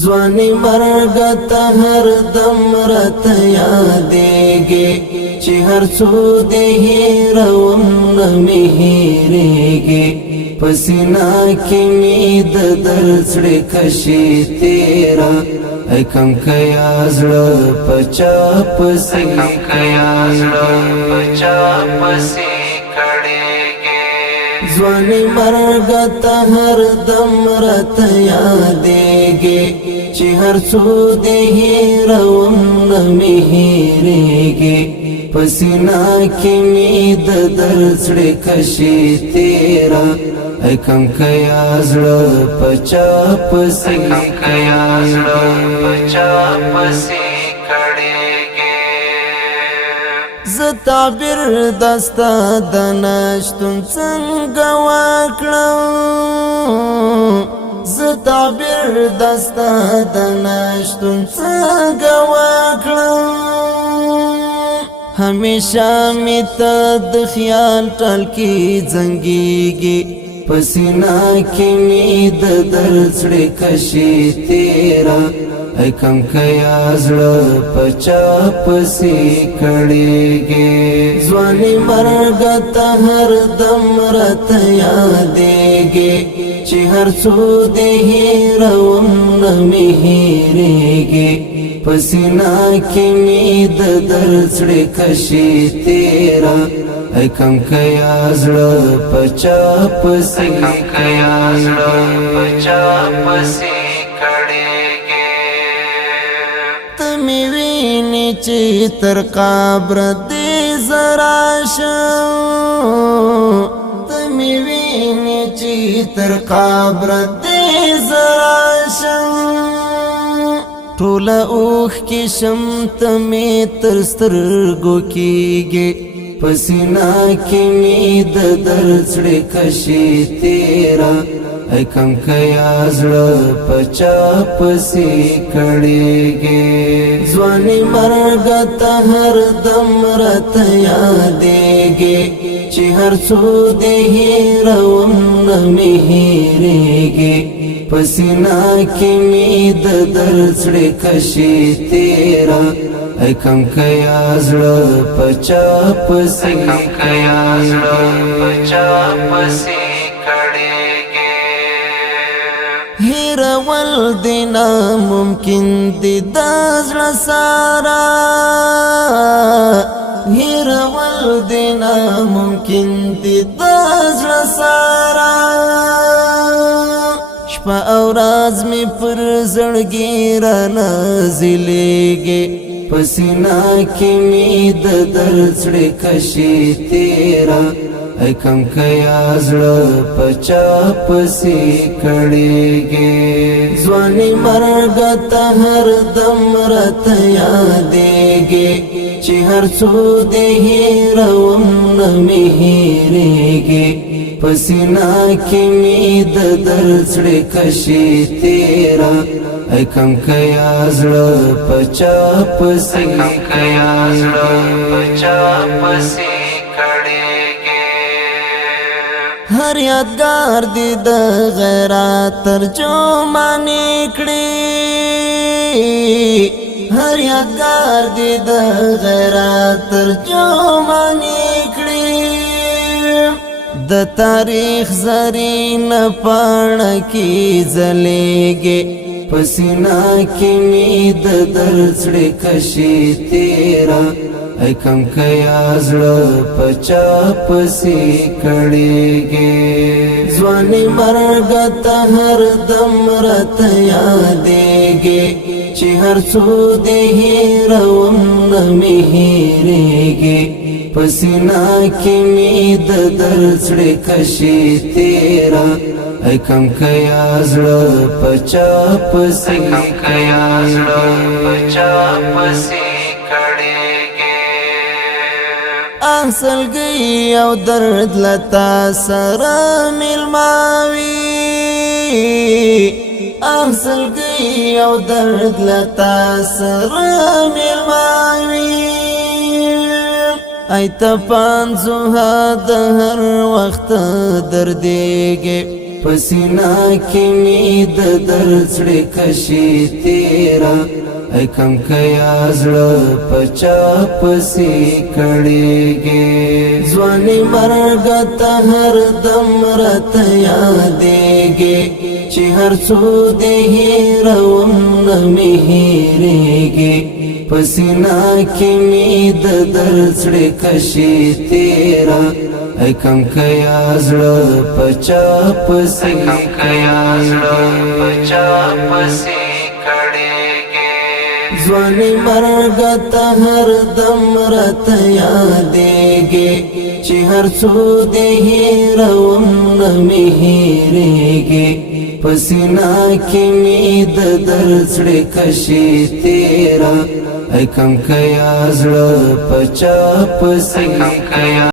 ځواني مرګ ته هر دم راته یادېږي چې هر څو دې هېروم نه مې هېرېږي په سینه کې مې د درد زړې کشې تېره ای کم کیا زړه په چا پسې ځواني مرګ ته هر دم راته یادېږي چې هر څو دې هېروم نه مې هېرېږي په سینه کې مې د درد زړې کشې تېره ای کم کیا زړه په چا پسې زه تعبیر دستا د نشتون څنګه وکړم زه تعبیر دستا د نشتون څنګه وکړم همیشه مې ته د خیال ټال کې زنګېږي په سینه کې مې د درد زړې کشې تېره ای کم کیا زړه په چا پسې کړېږي ځواني مرګ ته هر دم راته یادېږي چې هر څو دې هېروم نه مې هېرېږي په سینه کې مې د درد زړې کشې تېره ای کم کیا زړه په چا پسې می ویني چې تر قبر دې زراشم ته می ویني چې تر قبر دې زراشم ټول اوخ کې شم ته می تر سترګو کېږي په سینه کې مې د درد زړې کشې تېره ای کم کیا زړه په چا پسې کړېږي ځواني مرګ ته هر دم راته یادېږي چې هر څو دې هېروم نه مې هېرېږي په سینه کې مې د درد زړې کشې تېره ای کم کیا زړه په چا پسې هېرول دې ناممکن دي د زړه سره هېرول دې ناممکن دي د زړه سره شپه او ورځ مې پر زړګي رانازلېږي په سینه کې مې د درد زړې کشې تېره ای کم کیا زړه په چا پسې کړېږي ځواني مرګ ته هر دم راته یادېږي چې هر څو دې هېروم نه مې هېرېږي په سینه کې مې د درد زړې کشې تېره ای کم کیا زړه په چا پسې هر یادګار دې د غیرت ترجمانې کړي هر یادګار دې د غیرت ترجمانې کړي د تاریخ زرین پاڼه کې ځلېږي په سینه کې مې د درد زړې کشې تېره ای کم کیا زړه په چا پسې کړېږي ځواني مرګ ته هر دم راته یادېږي چې هر څو دې هېروم نه مې هېرېږي په سینه کې مې د درد زړې کشې تېره ای کم کیا زړه په چا پسې اصلګي او درد لتا سره ملماوي اصلګي او درد لتا سره ملماوي ای ته پانزو د هر وخت دردېږي पसीना की मी د दर्जड़े कशी तेरा ऐ कम कया जड़ पचा पसी कड़ेगे जवानी मर्ग हर दम रत यादेगे चिहर सो देही रवम न मिहिरेगे पसीना की मी द दर्जड़े कशी तेरा ऐ कम कया जड़ पचा पसी कड़ेगे जवानी मर्ग हर दम रत यादेगे चिहर सो देही रवम न मिहिरेगे पसीना की मी द दर्जड़े कशी तेरा ऐ कम कया जड़ पचा पसी